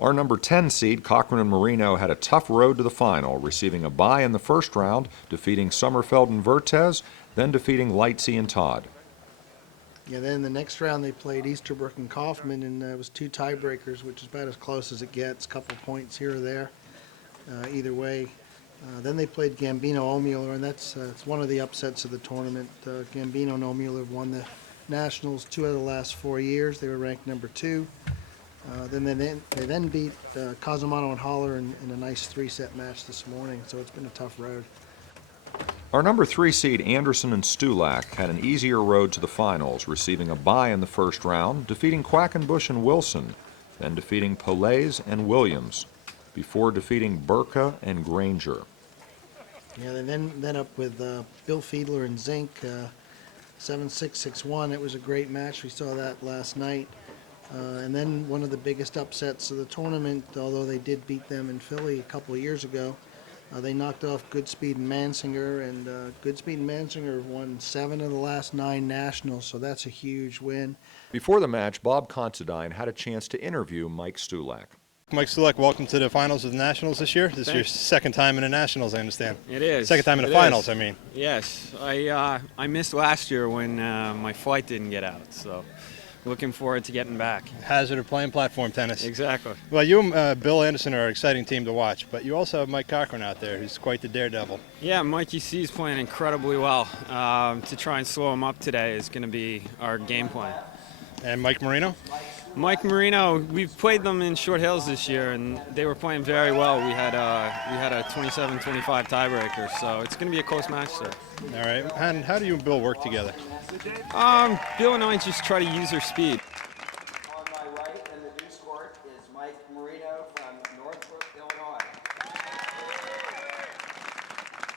Our number 10 seed, Cochrane and Marino, had a tough road to the final, receiving a bye in the first round, defeating Sommerfeld and Vertez, then defeating Lightsey and Todd. Yeah, then in the next round they played Easterbrook and Kaufman, and it was 2 tiebreakers, which is about as close as it gets, a couple points here or there, either way. Then they played Gambino-Omueller, and that's it's one of the upsets of the tournament. Gambino and Omueller have won the Nationals 2 out of the last 4 years. They were ranked number 2. Then they beat Casamano and Holler in a nice 3-set match this morning, so it's been a tough road. Our number 3 seed, Anderson and Stulak, had an easier road to the finals, receiving a bye in the first round, defeating Quackenbush and Wilson, then defeating Polaise and Williams, before defeating Burka and Granger. Yeah, they then up with Bill Fiedler and Zink, 7-6, 6-1. It was a great match. We saw that last night. And then one of the biggest upsets of the tournament, although they did beat them in Philly a couple of years ago, they knocked off Goodspeed and Mansinger, and Goodspeed and Mansinger won 7 of the last 9 Nationals, so that's a huge win. Before the match, Bob Considine had a chance to interview Mike Stulak. Mike Stulak, welcome to the finals of the Nationals this year. This is your second time in the Nationals, I understand. It is. Second time in the finals, I mean. Yes. I missed last year when my flight didn't get out, so looking forward to getting back. Hazard of playing platform tennis. Exactly. Well, you and Bill Anderson are an exciting team to watch, but you also have Mike Cochrane out there, who's quite the daredevil. Yeah, Mikey C is playing incredibly well. To try and slow him up today is going to be our game plan. And Mike Marino? Mike Marino, we've played them in Short Hills this year, and they were playing very well. We had a 27-25 tiebreaker, so it's going to be a close match there. All right. And how do you and Bill work together? Bill and I just try to use our speed. On my right in the deuce court is Mike Marino from Northbrook, Illinois.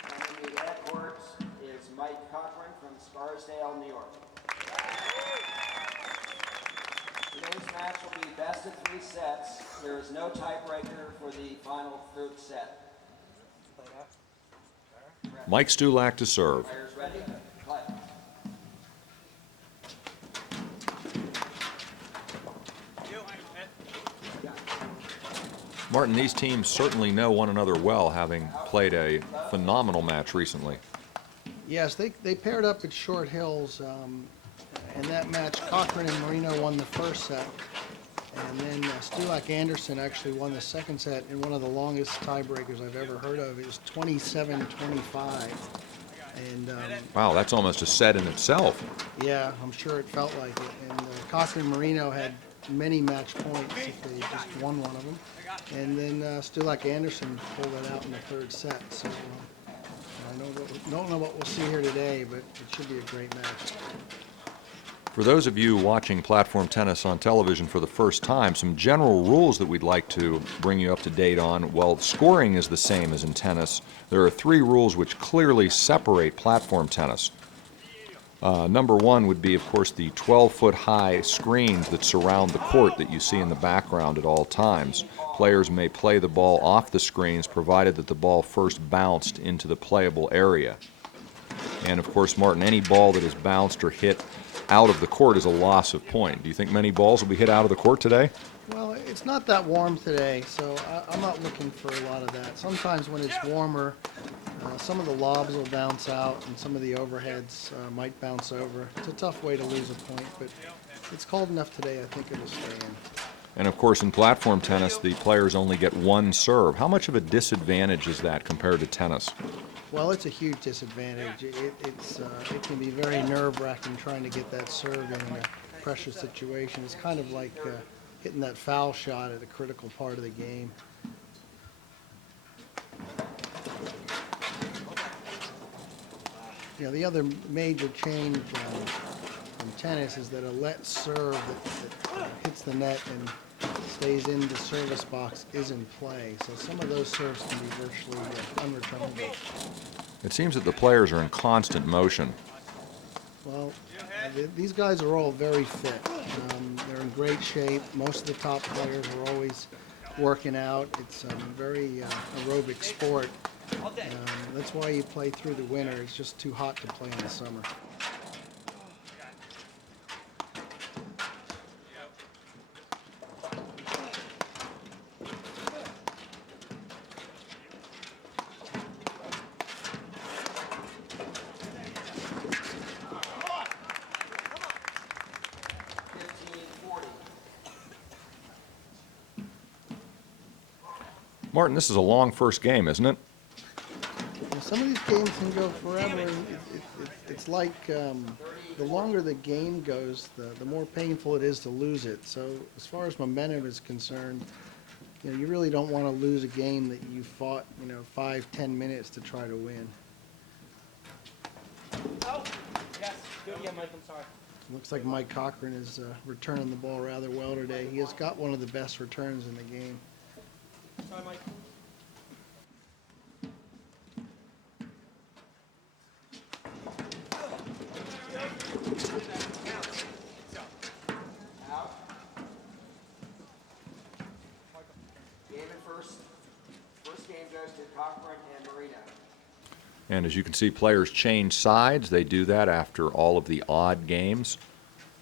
And in the head court is Mike Cochrane from Scarsdale, New York. Today's match will be best of 3 sets. There is no tiebreaker for the final 3rd set. Mike Stulak to serve. Players ready? Play. Martin, these teams certainly know one another well, having played a phenomenal match recently. Yes, they paired up at Short Hills. In that match, Cochrane and Marino won the first set, and then Stulak Anderson actually won the second set in one of the longest tiebreakers I've ever heard of. It was 27-25. And wow, that's almost a set in itself. yeah, I'm sure it felt like it. And Cochrane and Marino had many match points if they just won one of them. And then Stulak Anderson pulled it out in the 3rd set. So I don't know what we'll see here today, but it should be a great match. For those of you watching platform tennis on television for the first time, some general rules that we'd like to bring you up to date on. While scoring is the same as in tennis, there are 3 rules which clearly separate platform tennis. Number 1 would be, of course, the 12-foot high screens that surround the court that you see in the background at all times. Players may play the ball off the screens provided that the ball first bounced into the playable area. And of course, Martin, any ball that is bounced or hit out of the court is a loss of point. Do you think many balls will be hit out of the court today? Well, it's not that warm today, so I'm not looking for a lot of that. Sometimes when it's warmer, some of the lobs will bounce out and some of the overheads might bounce over. It's a tough way to lose a point, but it's cold enough today, I think it'll stay in. And of course, in platform tennis, the players only get 1 serve. How much of a disadvantage is that compared to tennis? Well, it's a huge disadvantage. It can be very nerve-wracking trying to get that serve in a pressure situation. It's kind of like hitting that foul shot at a critical part of the game. You know, the other major change in tennis is that a let serve that hits the net and stays in the service box is in play. So some of those serves can be virtually unreturnable. It seems that the players are in constant motion. Well, these guys are all very fit. They're in great shape. Most of the top players are always working out. It's a very aerobic sport. That's why you play through the winter. It's just too hot to play in the summer. Martin, this is a long first game, isn't it? Well, some of these games can go forever. And it's like the longer the game goes, the more painful it is to lose it. So as far as momentum is concerned, you really don't want to lose a game that you fought, 5-10 minutes to try to win. Oh, yes. Do it again, Mike. I'm sorry. Looks like Mike Cochrane is returning the ball rather well today. He has got one of the best returns in the game. Sorry, Mike. Out. Game at first. First game goes to Cochrane and Marino. And as you can see, players change sides. They do that after all of the odd games.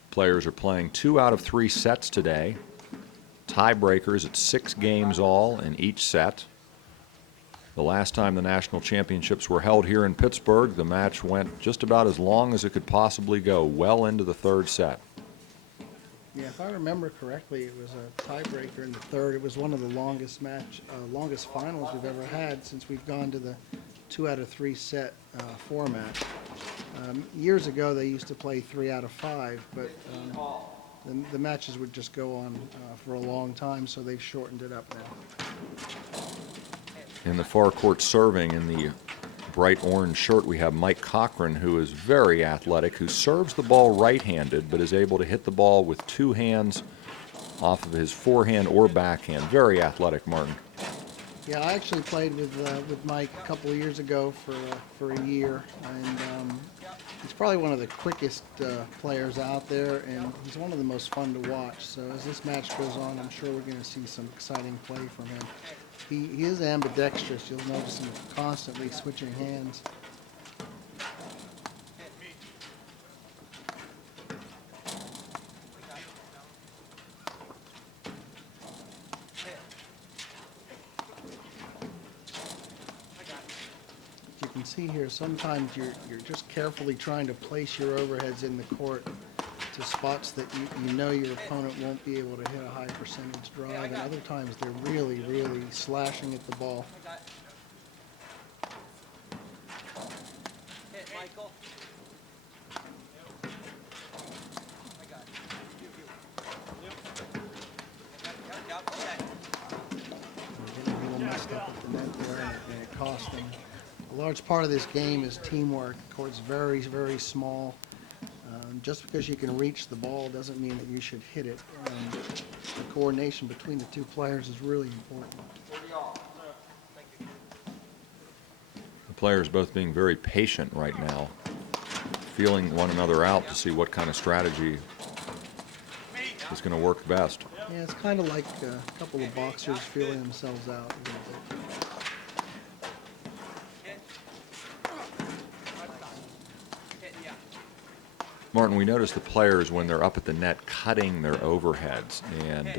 Players are playing 2 out of 3 sets today. Tiebreakers at 6 games all in each set. The last time the national championships were held here in Pittsburgh, the match went just about as long as it could possibly go, well into the 3rd set. Yeah, if I remember correctly, it was a tiebreaker in the 3rd. It was one of the longest finals we've ever had since we've gone to the 2 out of 3 set format. Years ago, they used to play 3 out of 5, but the matches would just go on for a long time, so they've shortened it up now. In the far court serving in the bright orange shirt, we have Mike Cochrane, who is very athletic, who serves the ball right-handed, but is able to hit the ball with 2 hands off of his forehand or backhand. Very athletic, Martin. Yeah, I actually played with Mike a couple of years ago for a year, and he's probably one of the quickest players out there, and he's one of the most fun to watch. So as this match goes on, I'm sure we're going to see some exciting play from him. He is ambidextrous. You'll notice him constantly switching hands. You can see here, sometimes you're just carefully trying to place your overheads in the court to spots that you know your opponent won't be able to hit a high percentage drive, and other times they're really, really slashing at the ball. Hit, Michael. They're getting a little messed up at the net there, and it cost them. A large part of this game is teamwork. The court's very, very small. Just because you can reach the ball doesn't mean that you should hit it. The coordination between the 2 players is really important. The players both being very patient right now, feeling one another out to see what kind of strategy is going to work best. Yeah, it's kind of like a couple of boxers feeling themselves out a little bit. Martin, we notice the players, when they're up at the net, cutting their overheads, and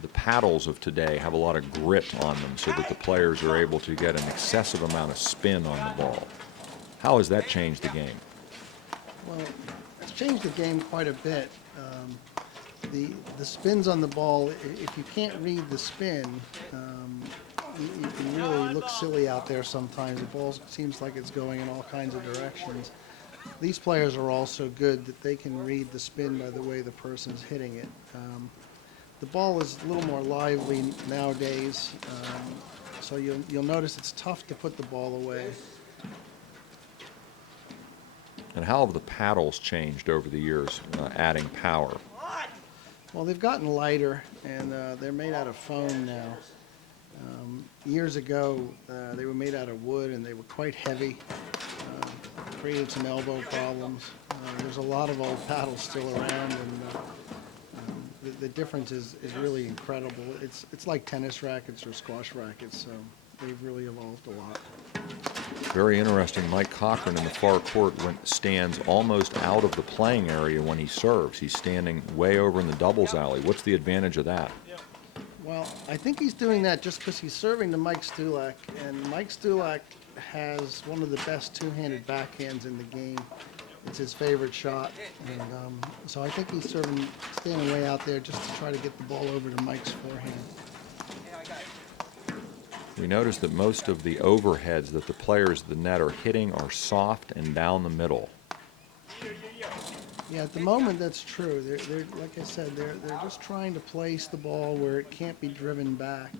the paddles of today have a lot of grit on them so that the players are able to get an excessive amount of spin on the ball. How has that changed the game? Well, it's changed the game quite a bit. The spins on the ball, if you can't read the spin, you can really look silly out there sometimes. The ball seems like it's going in all kinds of directions. These players are also good that they can read the spin by the way the person's hitting it. The ball is a little more lively nowadays, so you'll notice it's tough to put the ball away. And how have the paddles changed over the years, adding power? Well, they've gotten lighter, and they're made out of foam now. Years ago, they were made out of wood, and they were quite heavy. Created some elbow problems. There's a lot of old paddles still around, and the difference is really incredible. It's like tennis rackets or squash rackets, so they've really evolved a lot. Very interesting. Mike Cochrane in the far court stands almost out of the playing area when he serves. He's standing way over in the doubles alley. What's the advantage of that? Well, I think he's doing that just because he's serving to Mike Stulak, and Mike Stulak has one of the best 2-handed backhands in the game. It's his favorite shot, and so I think he's standing way out there just to try to get the ball over to Mike's forehand. we notice that most of the overheads that the players of the net are hitting are soft and down the middle. Yeah, at the moment that's true. They're like I said, they're just trying to place the ball where it can't be driven back.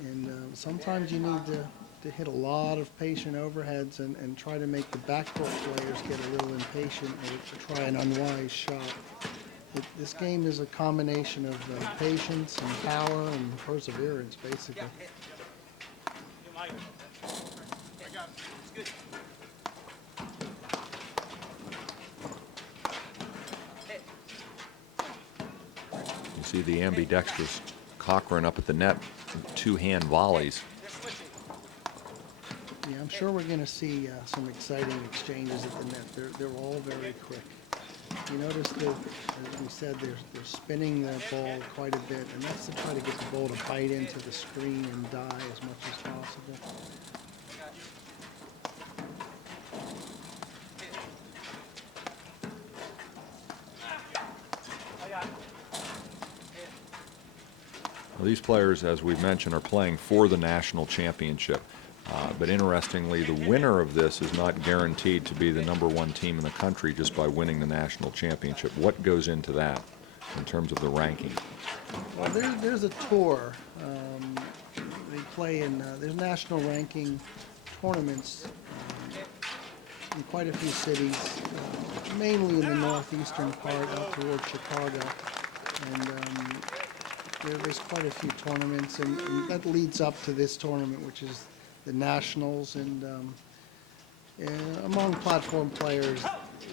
And sometimes you need to hit a lot of patient overheads and try to make the backcourt players get a little impatient or to try an unwise shot. This game is a combination of patience and power and perseverance, basically. You see the ambidextrous Cochrane up at the net with two-hand volleys. Yeah, I'm sure we're going to see some exciting exchanges at the net. They're all very quick. You notice that, as we said, they're spinning the ball quite a bit, and that's to try to get the ball to bite into the screen and die as much as possible. Well, these players, as we've mentioned, are playing for the national championship. But interestingly, the winner of this is not guaranteed to be the #1 team in the country just by winning the national championship. What goes into that in terms of the ranking? Well, there's a tour. They play in, there's national ranking tournaments in quite a few cities, mainly in the northeastern part out towards Chicago. And there's quite a few tournaments, and that leads up to this tournament, which is the Nationals. And among platform players,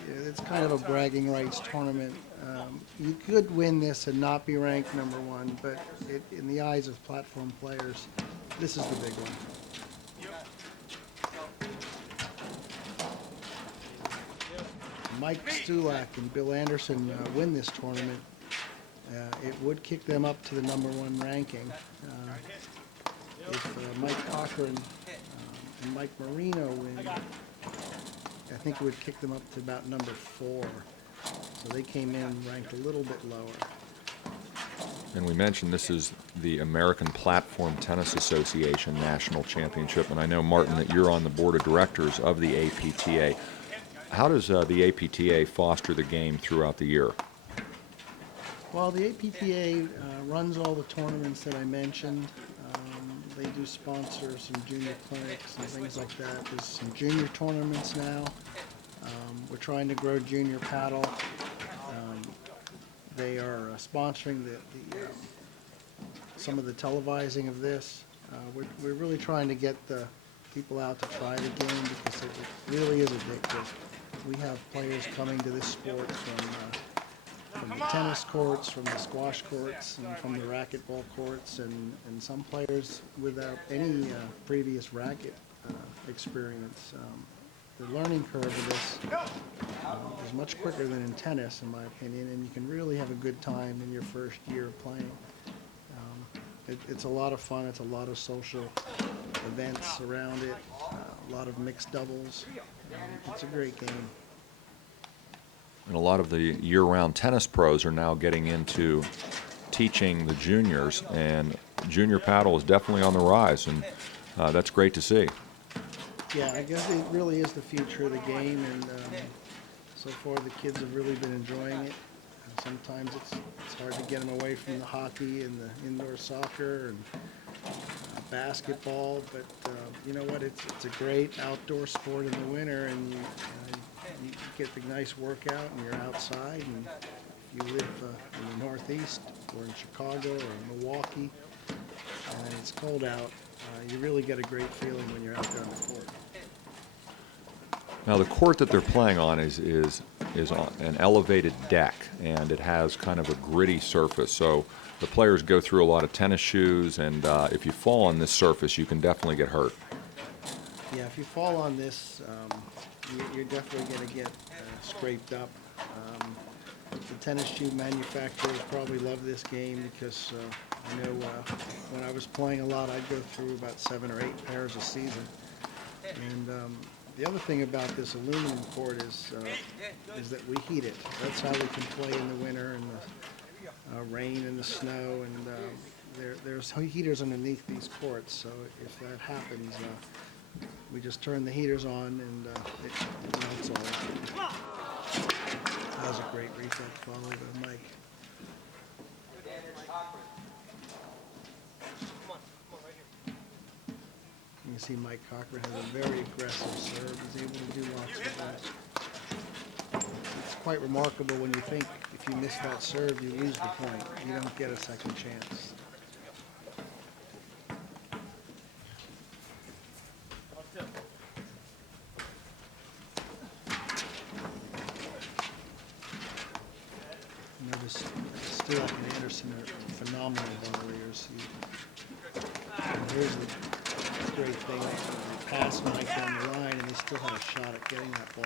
it's kind of a bragging rights tournament. You could win this and not be ranked #1, but in the eyes of platform players, this is the big one. Mike Stulak and Bill Anderson win this tournament. It would kick them up to the #1 ranking. If Mike Cochrane and Mike Marino win, I think it would kick them up to about #4. So they came in ranked a little bit lower. And we mentioned this is the American Platform Tennis Association National Championship, and I know, Martin, that you're on the board of directors of the APTA. How does the APTA foster the game throughout the year? Well, the APTA runs all the tournaments that I mentioned. They do sponsor some junior clinics and things like that. There's some junior tournaments now. We're trying to grow junior paddle. They are sponsoring some of the televising of this. We're really trying to get the people out to try the game because it really is addictive. We have players coming to this sport from the tennis courts, from the squash courts, and from the racquetball courts, and some players without any previous racket experience. The learning curve of this is much quicker than in tennis, in my opinion, and you can really have a good time in your first year of playing. It's a lot of fun. It's a lot of social events around it, a lot of mixed doubles. It's a great game. And a lot of the year-round tennis pros are now getting into teaching the juniors, and junior paddle is definitely on the rise, and that's great to see. Yeah, I guess it really is the future of the game, and so far the kids have really been enjoying it. Sometimes it's hard to get them away from the hockey and the indoor soccer and basketball, but you know what? It's a great outdoor sport in the winter, and you get the nice workout, and you're outside. And if you live in the Northeast or in Chicago or in Milwaukee, and it's cold out, you really get a great feeling when you're out there on the court. Now, the court that they're playing on is on an elevated deck, and it has kind of a gritty surface. So the players go through a lot of tennis shoes, and if you fall on this surface, you can definitely get hurt. Yeah, if you fall on this, you're definitely going to get scraped up. The tennis shoe manufacturers probably love this game because I know when I was playing a lot, I'd go through about 7 or 8 pairs a season. And the other thing about this aluminum court is that we heat it. That's how we can play in the winter and the rain and the snow. And there's heaters underneath these courts, so if that happens, we just turn the heaters on and it melts all. That was a great reflex volley by Mike. You can see Mike Cochrane has a very aggressive serve. He's able to do lots of that. It's quite remarkable when you think if you miss that serve, you lose the point. You don't get a second chance. Notice Stewart and Anderson are phenomenal volleyers. And here's the great thing. They passed Mike down the line, and they still had a shot at getting that ball.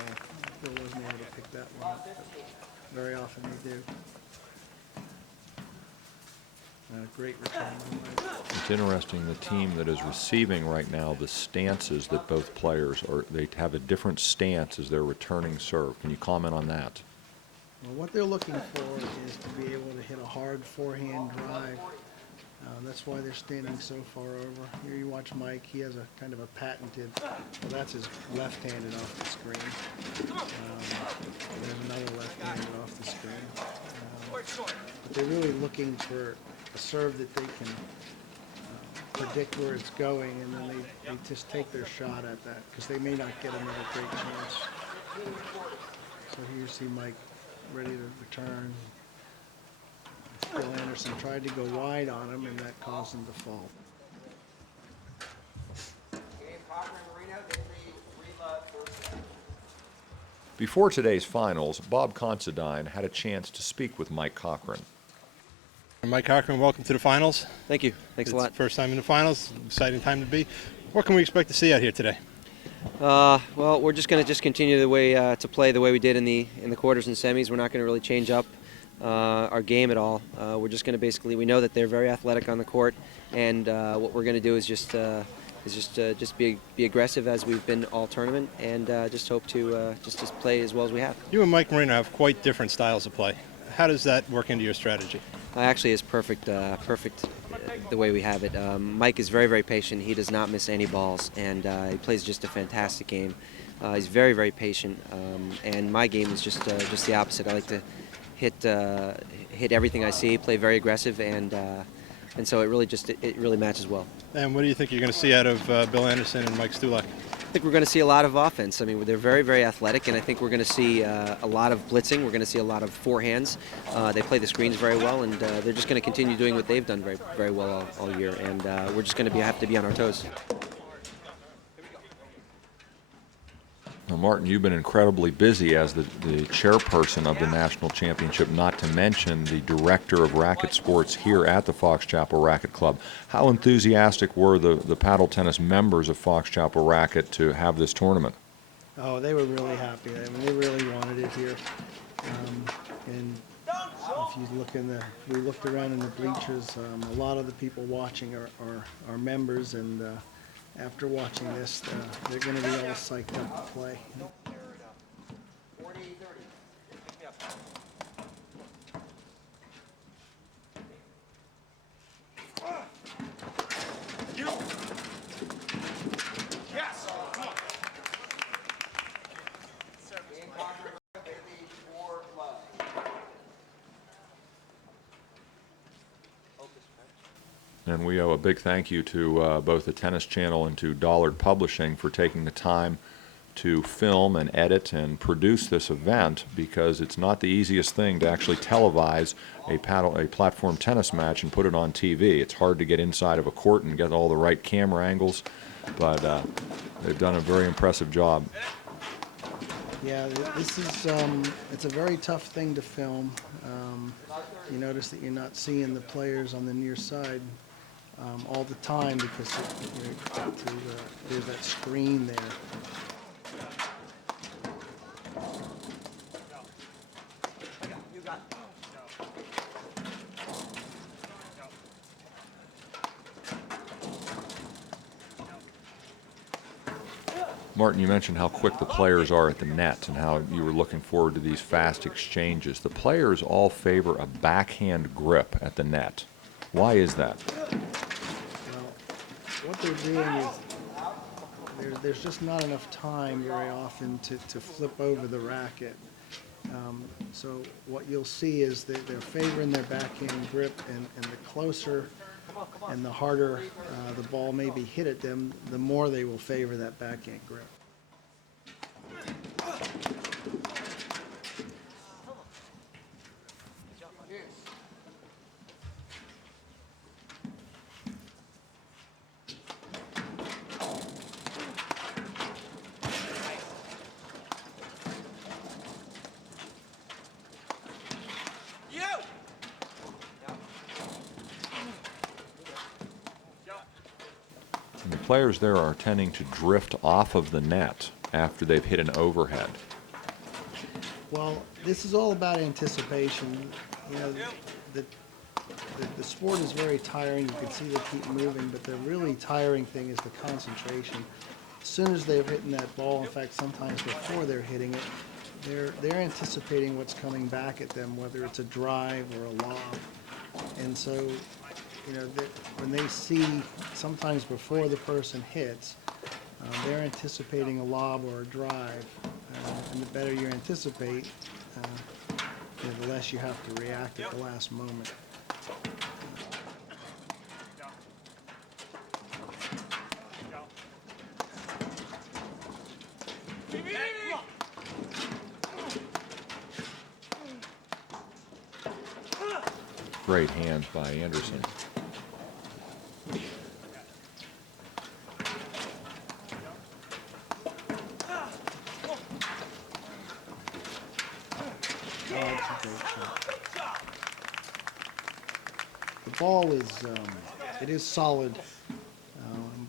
Bill wasn't able to pick that one up, but very often they do. And a great return by Mike. It's interesting, the team that is receiving right now, the stances that both players are, they have a different stance as they're returning serve. Can you comment on that? Well, what they're looking for is to be able to hit a hard forehand drive. That's why they're standing so far over. Here you watch Mike. He has a kind of a patented, well, that's his left-handed off the screen. There's another left-handed off the screen. But they're really looking for a serve that they can predict where it's going, and then they just take their shot at that, because they may not get another great chance. So here you see Mike ready to return. Bill Anderson tried to go wide on him, and that caused him to fall. Before today's finals, Bob Considine had a chance to speak with Mike Cochrane. Mike Cochrane, welcome to the finals. Thank you. Thanks a lot. First time in the finals. Exciting time to be. What can we expect to see out here today? Well, we're just going to continue the way to play the way we did in the quarters and semis. We're not going to really change up our game at all. We're just going to basically, we know that they're very athletic on the court, and what we're going to do is just be aggressive as we've been all tournament, and just hope to just play as well as we have. You and Mike Marino have quite different styles of play. How does that work into your strategy? Actually, it's perfect the way we have it. Mike is very, very patient. He does not miss any balls, and he plays just a fantastic game. He's very, very patient, and my game is just the opposite. I like to hit everything I see, play very aggressive, and so it really matches well. And what do you think you're going to see out of Bill Anderson and Mike Stulak? I think we're going to see a lot of offense. I mean, they're very, very athletic, and I think we're going to see a lot of blitzing. We're going to see a lot of forehands. They play the screens very well, and they're just going to continue doing what they've done very, very well all year. And we're just going to have to be on our toes. Now, Martin, you've been incredibly busy as the chairperson of the National Championship, not to mention the director of racket sports here at the Fox Chapel Racquet Club. How enthusiastic were the paddle tennis members of Fox Chapel Racquet to have this tournament? Oh, they were really happy. I mean, they really wanted it here. And if you look we looked around in the bleachers, a lot of the people watching are members, and after watching this, they're going to be all psyched up to play. 40-30. Pick me up. Yes! Come on. Game Cochrane, they lead 4-love. And we owe a big thank you to both the Tennis Channel and to Dollard Publishing for taking the time to film and edit and produce this event, because it's not the easiest thing to actually televise a platform tennis match and put it on TV. It's hard to get inside of a court and get all the right camera angles, but they've done a very impressive job. Yeah, this is it's a very tough thing to film. You notice that you're not seeing the players on the near side all the time, because there's that screen there. Martin, you mentioned how quick the players are at the net and how you were looking forward to these fast exchanges. The players all favor a backhand grip at the net. Why is that? Well, what they're doing is there's just not enough time very often to flip over the racket. So what you'll see is that they're favoring their backhand grip, and the closer and the harder the ball may be hit at them, the more they will favor that backhand grip. And the players there are tending to drift off of the net after they've hit an overhead. Well, this is all about anticipation. You know, the sport is very tiring. You can see they keep moving, but the really tiring thing is the concentration. As soon as they've hit that ball, in fact, sometimes before they're hitting it, they're anticipating what's coming back at them, whether it's a drive or a lob. And so, you know, when they see, sometimes before the person hits, they're anticipating a lob or a drive. And the better you anticipate, you know, the less you have to react at the last moment. Great hands by Anderson. The ball is, it is solid,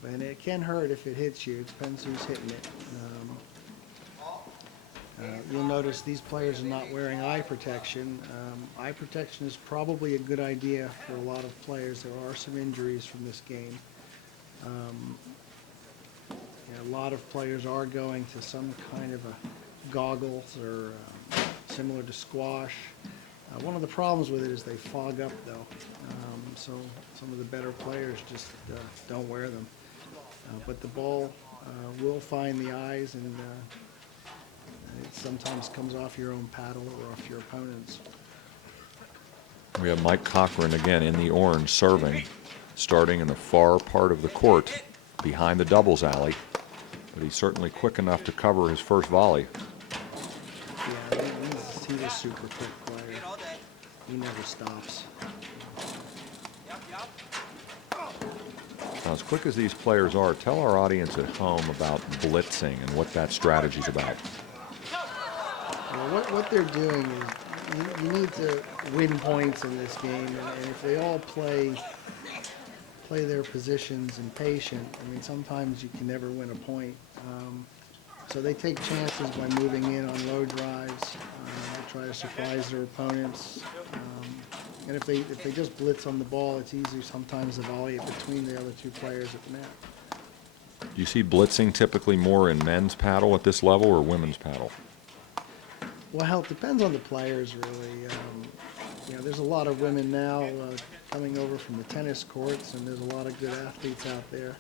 and it can hurt if it hits you. It depends who's hitting it. You'll notice these players are not wearing eye protection. Eye protection is probably a good idea for a lot of players. There are some injuries from this game. You know, a lot of players are going to some kind of a goggles or similar to squash. One of the problems with it is they fog up, though. So some of the better players just don't wear them. But the ball will find the eyes, and it sometimes comes off your own paddle or off your opponent's. We have Mike Cochrane again in the orange serving, starting in the far part of the court behind the doubles alley. But he's certainly quick enough to cover his first volley. Yeah, he's a super quick player. He never stops. Now, as quick as these players are, tell our audience at home about blitzing and what that strategy's about. Well, what they're doing is you need to win points in this game, and if they all play their positions and patient, I mean, sometimes you can never win a point. So they take chances by moving in on low drives. They try to surprise their opponents. And if they just blitz on the ball, it's easy sometimes to volley it between the other two players at the net. Do you see blitzing typically more in men's paddle at this level or women's paddle? Well, it depends on the players, really. You know, there's a lot of women now coming over from the tennis courts, and there's a lot of good athletes out there.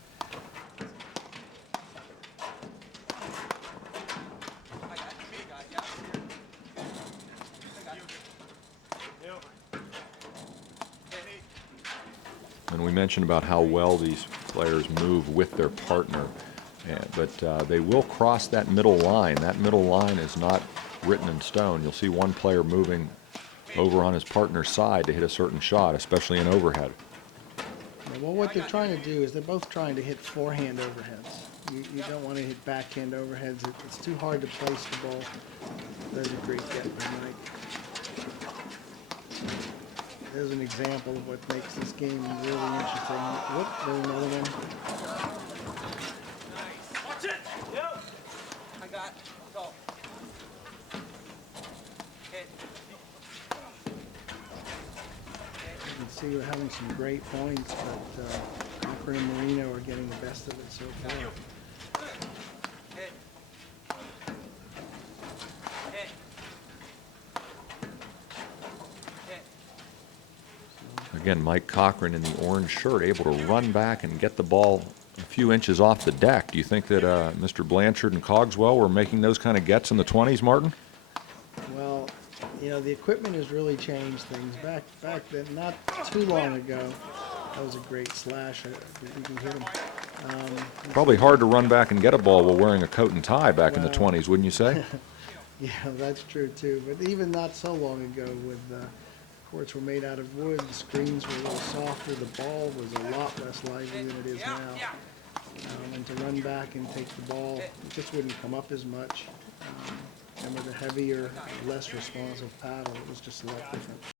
And we mentioned about how well these players move with their partner, but they will cross that middle line. That middle line is not written in stone. You'll see one player moving over on his partner's side to hit a certain shot, especially in overhead. Well, what they're trying to do is they're both trying to hit forehand overheads. You don't want to hit backhand overheads. It's too hard to place the ball. There's a great get by Mike. There's an example of what makes this game really interesting. Whoop, there's another one. Watch it! Yep. I got. Go. Hit. You can see we're having some great points, but Cochrane and Marino are getting the best of it so far. Hit. Hit. Hit. Again, Mike Cochrane in the orange shirt, able to run back and get the ball a few inches off the deck. Do you think that Mr. Blanchard and Cogswell were making those kind of gets in the 20s, Martin? Well, you know, the equipment has really changed things. Back then, not too long ago, that was a great slash. You can hit him. Probably hard to run back and get a ball while wearing a coat and tie back in the Well, 20s, wouldn't you say? Yeah, that's true too. But even not so long ago, with courts were made out of wood, the screens were a little softer, the ball was a lot less lively than it is now. And to run back and take the ball, it just wouldn't come up as much. And with a heavier, less responsive paddle, it was just a lot different.